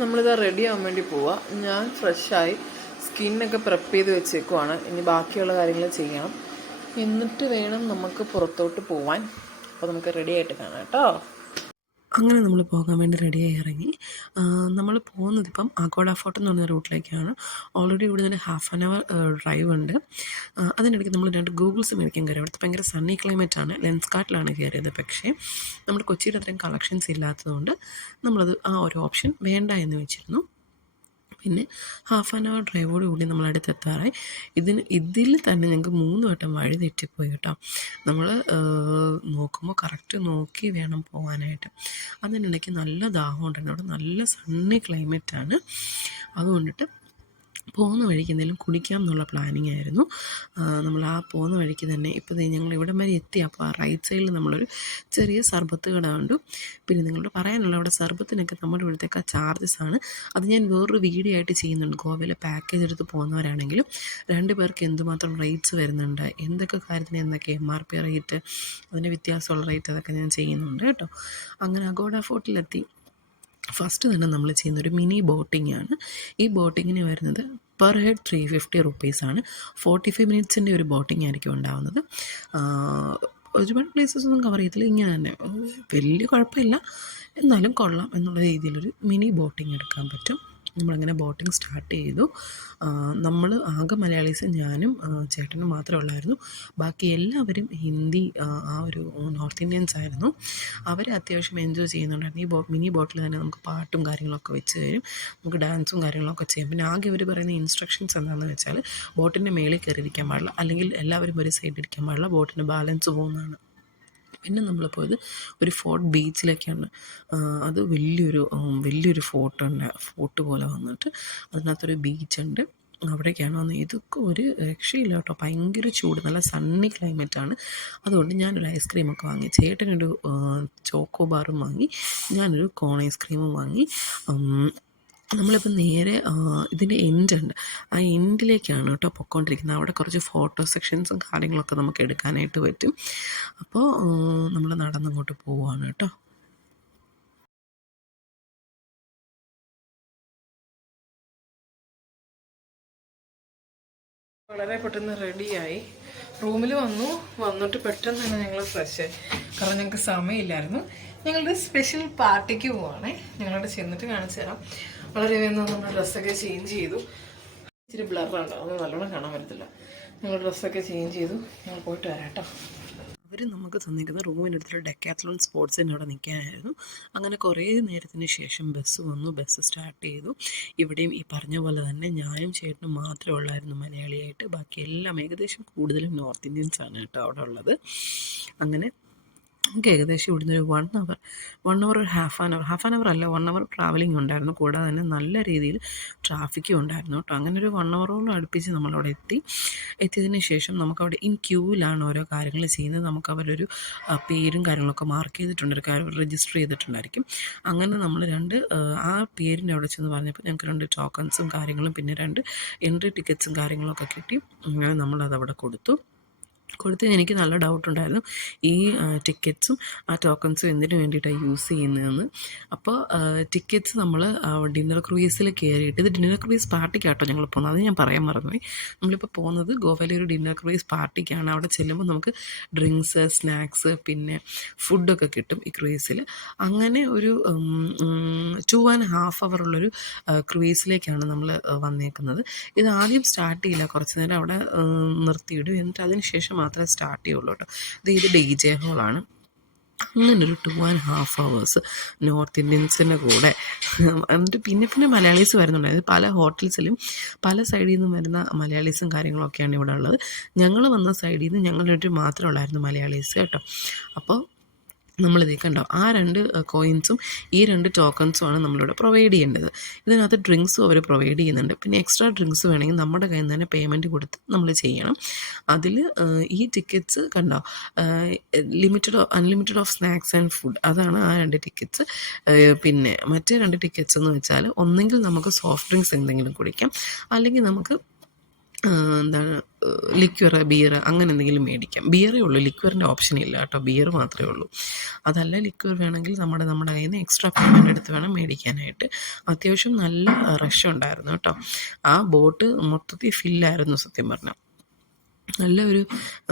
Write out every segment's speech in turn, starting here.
നമ്മളിത് റെഡി ആവാൻ വേണ്ടി പോവാം. ഞാൻ ഫ്രഷായി സ്കിന്നൊക്കെ പ്രെപ്പ് ചെയ്ത് വെച്ചേക്കുവാണ്. ഇനി ബാക്കിയുള്ള കാര്യങ്ങൾ ചെയ്യണം. എന്നിട്ട് വേണം നമുക്ക് പുറത്തോട്ട് പോവാൻ. അപ്പോൾ നമുക്ക് റെഡി ആയിട്ട് കാണാം കേട്ടോ. അങ്ങനെ നമ്മൾ പോകാൻ വേണ്ടി റെഡിയായി ഇറങ്ങി. നമ്മൾ പോകുന്നത് ഇപ്പം അഗോഡ ഫോർട്ട് എന്ന് പറഞ്ഞ റൂട്ടിലേക്കാണ്. ഓൾറെഡി ഇവിടെ നിന്ന് ഹാഫ് ആൻ അവർ ഡ്രൈവ് ഉണ്ട്. അതിനിടയ്ക്ക് നമ്മൾ 2 ഗൂഗിൾസ് മേടിക്കാൻ കയറി. അവിടുത്തെ ഭയങ്കര സണ്ണി ക്ലൈമറ്റാണ്. ലെൻസ് കാർട്ടിലാണ് കയറിയത്. പക്ഷേ നമ്മുടെ കൊച്ചിയുടെ അത്രയും കളക്ഷൻസ് ഇല്ലാത്തതുകൊണ്ട് നമ്മളത് ആ ഒരു ഓപ്ഷൻ വേണ്ട എന്ന് വെച്ചിരുന്നു. പിന്നെ ഹാഫ് ആൻ അവർ ഡ്രൈവോട് കൂടി നമ്മൾ അടുത്തെത്താറായി. ഇതിൽ തന്നെ ഞങ്ങൾക്ക് 3 വട്ടം വഴി തെറ്റിപ്പോയി കേട്ടോ. നമ്മൾ നോക്കുമ്പോൾ കറക്റ്റ് നോക്കി വേണം പോകാനായിട്ട്. അതിനിടയ്ക്ക് നല്ല ദാഹം ഉണ്ടായിരുന്നു. അവിടെ നല്ല സണ്ണി ക്ലൈമറ്റാണ്. അതുകൊണ്ടിട്ട് പോകുന്ന വഴിക്ക് എന്തെങ്കിലും കുടിക്കാം എന്നുള്ള പ്ലാനിങ് ആയിരുന്നു. നമ്മൾ ആ പോകുന്ന വഴിക്ക് തന്നെ ഇപ്പോൾ ഞങ്ങൾ ഇവിടം വരെ എത്തി. അപ്പോൾ ആ റൈറ്റ് സൈഡിൽ നമ്മളൊരു ചെറിയ സർബത്ത് കട കണ്ടു. പിന്നെ നിങ്ങളോട് പറയാനുള്ള അവിടെ സർബത്തിനൊക്കെ നമ്മുടെ ഇവിടുത്തേക്ക് ചാർജസാണ്. അത് ഞാൻ വേറൊരു വീഡിയോ ആയിട്ട് ചെയ്യുന്നുണ്ട്. ഗോവയിലെ പാക്കേജ് എടുത്ത് പോകുന്നവരാണെങ്കിലും 2 പേർക്ക് എന്തുമാത്രം റേറ്റ്സ് വരുന്നുണ്ട്, എന്തൊക്കെ കാര്യത്തിന് എന്തൊക്കെ MRP റേറ്റ്, അതിൻ്റെ വ്യത്യാസമുള്ള റേറ്റ്, അതൊക്കെ ഞാൻ ചെയ്യുന്നുണ്ട് കേട്ടോ. അങ്ങനെ അഗോഡ ഫോർട്ടിലെത്തി. ഫസ്റ്റ് തന്നെ നമ്മൾ ചെയ്യുന്നൊരു മിനി ബോട്ടിംഗ് ആണ്. ഈ ബോട്ടിങ്ങിന് വരുന്നത് പെർ ഹെഡ് 350 റുപ്പീസാണ്. 45 മിനിറ്റ്സിൻ്റെ ഒരു ബോട്ടിംഗ് ആയിരിക്കും ഉണ്ടാവുന്നത്. ഒരുപാട് പ്ലേസസ് ഒന്നും കവർ ചെയ്യത്തില്ല. ഇങ്ങനെ തന്നെ വലിയ കുഴപ്പമില്ല, എന്നാലും കൊള്ളാം എന്നുള്ള രീതിയിലൊരു മിനി ബോട്ടിംഗ് എടുക്കാൻ പറ്റും. നമ്മളങ്ങനെ ബോട്ടിംഗ് സ്റ്റാർട്ട് ചെയ്തു. നമ്മൾ ആകെ മലയാളീസ്, ഞാനും ചേട്ടനും മാത്രമേ ഉള്ളായിരുന്നു. ബാക്കി എല്ലാവരും ഹിന്ദി, ആ ഒരു നോർത്ത് ഇന്ത്യൻസ് ആയിരുന്നു. അവർ അത്യാവശ്യം എൻജോയ് ചെയ്യുന്നുണ്ടായിരുന്നു. ഈ മിനി ബോട്ടിൽ തന്നെ നമുക്ക് പാട്ടും കാര്യങ്ങളൊക്കെ വെച്ച് തരും. നമുക്ക് ഡാൻസും കാര്യങ്ങളൊക്കെ ചെയ്യാം. പിന്നെ ആകെ ഇവർ പറയുന്ന ഇൻസ്ട്രക്ഷൻസ് എന്താണെന്ന് വെച്ചാൽ ബോട്ടിൻ്റെ മേളിൽ കയറിയിരിക്കാൻ പാടില്ല, അല്ലെങ്കിൽ എല്ലാവരും ഒരു സൈഡിൽ ഇരിക്കാൻ പാടില്ല, ബോട്ടിന് ബാലൻസ് പോകുന്നതാണ്. പിന്നെ നമ്മൾ പോയത് ഒരു ഫോർട്ട് ബീച്ചിലേക്കാണ്. അത് വലിയൊരു ഫോർട്ട് പോലെ വന്നിട്ട് അതിനകത്തൊരു ബീച്ചുണ്ട്. അവിടേക്കാണ് വന്നത്. ഇതൊക്കെ ഒരു രക്ഷയില്ല കേട്ടോ. ഭയങ്കര ചൂട്, നല്ല സണ്ണി ക്ലൈമറ്റാണ്. അതുകൊണ്ട് ഞാനൊരു ഐസ്ക്രീമൊക്കെ വാങ്ങി. ചേട്ടനൊരു ചോക്കോ ബാറും വാങ്ങി. ഞാനൊരു കോൺ ഐസ്ക്രീമും വാങ്ങി. നമ്മളിപ്പോൾ നേരെ ഇതിൻ്റെ എൻഡുണ്ട്, ആ എൻഡിലേക്കാണ് കേട്ടോ പൊയ്ക്കൊണ്ടിരിക്കുന്നത്. അവിടെ കുറച്ച് ഫോട്ടോ സെക്ഷൻസും കാര്യങ്ങളൊക്കെ നമുക്ക് എടുക്കാനായിട്ട് പറ്റും. അപ്പോൾ നമ്മൾ നടന്നങ്ങോട്ട് പോവുകയാണ് കേട്ടോ. വളരെ പെട്ടെന്ന് റെഡിയായി റൂമിൽ വന്നിട്ട് പെട്ടെന്ന് തന്നെ ഞങ്ങൾ ഫ്രഷായി. കാരണം ഞങ്ങൾക്ക് സമയമില്ലായിരുന്നു. ഞങ്ങളുടെ സ്പെഷ്യൽ പാർട്ടിക്ക് പോവാണേ. ഞങ്ങളവിടെ ചെന്നിട്ട് കാണിച്ചു തരാം. വളരെ വേഗം നമ്മൾ ഡ്രസ്സൊക്കെ ചേഞ്ച് ചെയ്തു. ഇച്ചിരി ബ്ലറാണ്, അതൊന്നും നല്ലോണം കാണാൻ പറ്റത്തില്ല. ഞങ്ങൾ ഡ്രസ്സൊക്കെ ചേഞ്ച് ചെയ്തു. ഞങ്ങൾ പോയിട്ട് വരാം കേട്ടോ. അവർ നമുക്ക് തന്നിരിക്കുന്ന റൂമിനടുത്തുള്ള ഡെക്കാത്ലോൺ സ്പോർട്സിൻ്റെ അവിടെ നിൽക്കാനായിരുന്നു. അങ്ങനെ കുറേ നേരത്തിന് ശേഷം ബസ് വന്നു. ബസ് സ്റ്റാർട്ട് ചെയ്തു. ഇവിടെയും ഈ പറഞ്ഞ പോലെ തന്നെ ഞാനും ചേട്ടനും മാത്രമേ ഉള്ളായിരുന്നു മലയാളിയായിട്ട്. ബാക്കി എല്ലാം ഏകദേശം കൂടുതലും നോർത്ത് ഇന്ത്യൻസാണ് കേട്ടോ അവിടെ ഉള്ളത്. അങ്ങനെ നമുക്ക് ഏകദേശം ഇവിടുന്ന് ഒരു 1 അവർ ഒരു ഹാഫ് ആൻ അവർ അല്ല, 1 അവർ ട്രാവലിംഗ് ഉണ്ടായിരുന്നു. കൂടാതെ തന്നെ നല്ല രീതിയിൽ ട്രാഫിക്കും ഉണ്ടായിരുന്നു കേട്ടോ. അങ്ങനെ ഒരു 1 അവറോളം അടുപ്പിച്ച് നമ്മളവിടെ എത്തിയതിന് ശേഷം നമുക്കവിടെ ക്യൂവിലാണ് ഓരോ കാര്യങ്ങൾ ചെയ്യുന്നത്. നമുക്ക് അവരൊരു പേരും കാര്യങ്ങളൊക്കെ മാർക്ക് ചെയ്തിട്ടുണ്ട്, ഒരു കാര്യം രജിസ്റ്റർ ചെയ്തിട്ടുണ്ടായിരിക്കും. അങ്ങനെ നമ്മൾ ആ പേരിൻ്റെ അവിടെ ചെന്ന് പറഞ്ഞപ്പോൾ ഞങ്ങൾക്ക് 2 ടോക്കൺസും കാര്യങ്ങളും പിന്നെ 2 എൻട്രി ടിക്കറ്റ്സും കാര്യങ്ങളൊക്കെ കിട്ടി. അങ്ങനെ നമ്മളതവിടെ കൊടുത്തു. എനിക്ക് നല്ല ഡൗട്ടുണ്ടായിരുന്നു ഈ ടിക്കറ്റ്സും ആ ടോക്കൺസും എന്തിനു വേണ്ടിയിട്ടാണ് യൂസ് ചെയ്യുന്നതെന്ന്. അപ്പോൾ ടിക്കറ്റ്സ് നമ്മൾ ഡിന്നർ ക്രൂയിസിൽ കയറിയിട്ട്, ഇത് ഡിന്നർ ക്രൂയിസ് പാർട്ടിക്കാട്ടോ ഞങ്ങൾ പോകുന്നത്, അത് ഞാൻ പറയാൻ മറന്നുപോയി. നമ്മളിപ്പോൾ പോകുന്നത് ഗോവയിലെ ഒരു ഡിന്നർ ക്രൂയിസ് പാർട്ടിക്കാണ്. അവിടെ ചെല്ലുമ്പോൾ നമുക്ക് ഡ്രിങ്ക്സ്, സ്നാക്സ്, പിന്നെ ഫുഡൊക്കെ കിട്ടും ഈ ക്രൂയിസിൽ. അങ്ങനെ ഒരു 2.5 അവറുള്ളൊരു ക്രൂയിസിലേക്കാണ് നമ്മൾ വന്നേക്കുന്നത്. ഇത് ആദ്യം സ്റ്റാർട്ട് ചെയ്യില്ല, കുറച്ച് നേരം അവിടെ നിർത്തിയിടും, എന്നിട്ട് അതിന് ശേഷം മാത്രമേ സ്റ്റാർട്ട് ചെയ്യുള്ളൂ കേട്ടോ. ഇത് DJ ഹോളാണ്. അങ്ങനൊരു 2.5 hours നോർത്ത് ഇന്ത്യൻസിൻ്റെ കൂടെ. എന്നിട്ട് പിന്നെ മലയാളീസ് വരുന്നുണ്ടായിരുന്നു. പല ഹോട്ടൽസിലും പല സൈഡിൽ നിന്നും വരുന്ന മലയാളീസും കാര്യങ്ങളൊക്കെയാണ് ഇവിടെ ഉള്ളത്. ഞങ്ങൾ വന്ന സൈഡിൽ നിന്ന് ഞങ്ങളൊരു മാത്രമേ ഉള്ളായിരുന്നു മലയാളീസ് കേട്ടോ. അപ്പോൾ നമ്മളിത് കണ്ടോ, ആ 2 കോയിൻസും ഈ 2 ടോക്കൺസുമാണ് നമ്മളിവിടെ പ്രൊവൈഡ് ചെയ്യേണ്ടത്. ഇതിനകത്ത് ഡ്രിങ്ക്സും അവർ പ്രൊവൈഡ് ചെയ്യുന്നുണ്ട്. പിന്നെ എക്സ്ട്രാ ഡ്രിങ്ക്സ് വേണമെങ്കിൽ നമ്മുടെ കയ്യിൽ നിന്ന് തന്നെ പേയ്മെൻറ്റ് കൊടുത്ത് നമ്മൾ ചെയ്യണം. അതിൽ ഈ ടിക്കറ്റ്സ് കണ്ടോ, unlimited of snacks and food, അതാണ് ആ 2 ടിക്കറ്റ്സ്. പിന്നെ മറ്റേ 2 ടിക്കറ്റ്സ് എന്ന് വെച്ചാൽ ഒന്നെങ്കിൽ നമുക്ക് സോഫ്റ്റ് ഡ്രിങ്ക്സ് എന്തെങ്കിലും കുടിക്കാം, അല്ലെങ്കിൽ നമുക്ക് എന്താണ് ലിക്വർ, ബിയർ അങ്ങനെ എന്തെങ്കിലും മേടിക്കാം. ബിയറേ ഉള്ളൂ, ലിക്വറിൻ്റെ ഓപ്ഷൻ ഇല്ല കേട്ടോ, ബിയർ മാത്രമേ ഉള്ളൂ. അതല്ല ലിക്വർ വേണമെങ്കിൽ നമ്മുടെ കയ്യിൽ നിന്ന് എക്സ്ട്രാ പേയ്മെൻ്റ് എടുത്ത് വേണം മേടിക്കാനായിട്ട്. അത്യാവശ്യം നല്ല റഷ് ഉണ്ടായിരുന്നു കേട്ടോ. ആ ബോട്ട് മൊത്തത്തിൽ ഫില്ലായിരുന്നു സത്യം പറഞ്ഞാൽ. നല്ല ഒരു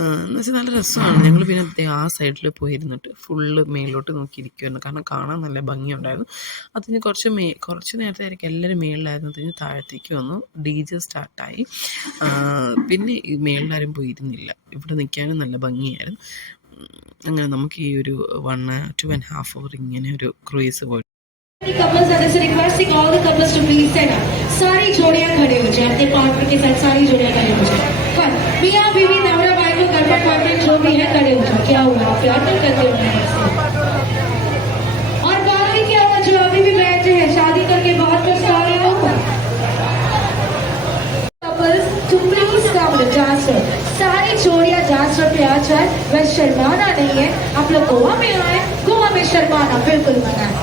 എന്ന് വെച്ചാൽ നല്ല രസമാണ്. ഞങ്ങൾ പിന്നെ ആ സൈഡിൽ പോയിരുന്നിട്ട് ഫുള്ള് മേളിലോട്ട് നോക്കിയിരിക്കുമായിരുന്നു, കാരണം കാണാൻ നല്ല ഭംഗിയുണ്ടായിരുന്നു. അതിന് കുറച്ച് നേരത്തെ ആയിരിക്കും എല്ലാവരും മേളിലായിരുന്നു. അതിന് താഴത്തേക്ക് വന്നു, DJ സ്റ്റാർട്ടായി. പിന്നെ ഈ മേളിലാരും പോയിരുന്നില്ല, ഇവിടെ നിൽക്കാനും നല്ല ഭംഗിയായിരുന്നു. അങ്ങനെ നമുക്ക് ഈ ഒരു 1.5 hour ഇങ്ങനെ ഒരു ക്രൂയിസ് പോയി. Couples are just requesting all the couples to please stand up. सारी जोड़ियां खड़े हो जाए, अपने पार्टनर के साथ सारी जोड़ियां खड़े हो जाए. पर मियां बीवी नवरा भाई को गर्लफ्रेंड बॉयफ्रेंड जो भी है खड़े हो जाओ. क्या हुआ, आप प्यार नहीं करते हो मेरे से? और बाकी क्या हुआ जो अभी भी बैठे हैं शादी करके बहुत पछताए हो? Couples to please come to dance floor. सारी जोड़ियां डांस फ्लोर पे आ जाए. वह शर्माना नहीं है, आप लोग गोवा में आए, गोवा में शर्माना बिल्कुल मना है.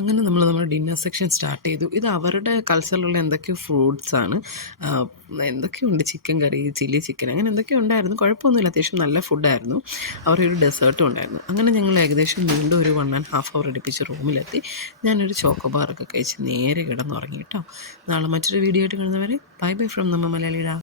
അങ്ങനെ നമ്മുടെ ഡിന്നർ സെക്ഷൻ സ്റ്റാർട്ട് ചെയ്തു. ഇത് അവരുടെ കൾച്ചറിലുള്ള എന്തൊക്കെയോ ഫ്രൂട്ട്സാണ്, എന്തൊക്കെയുണ്ട്, ചിക്കൻ കറി, ചില്ലി ചിക്കൻ, അങ്ങനെ എന്തൊക്കെയോ ഉണ്ടായിരുന്നു. കുഴപ്പമൊന്നുമില്ല, അത്യാവശ്യം നല്ല ഫുഡായിരുന്നു. അവരുടെ ഒരു ഡെസേർട്ടും ഉണ്ടായിരുന്നു. അങ്ങനെ ഞങ്ങൾ ഏകദേശം വീണ്ടും ഒരു 1.5 hour അടുപ്പിച്ച് റൂമിലെത്തി. ഞാനൊരു ചോക്കോബാറൊക്കെ കഴിച്ച് നേരെ കിടന്നുറങ്ങി കേട്ടോ. നാളെ മറ്റൊരു വീഡിയോ ആയിട്ട് കാണുന്നവരെ ബൈ ബൈ ഫ്രം നമ്മ മലയാളിയുടെ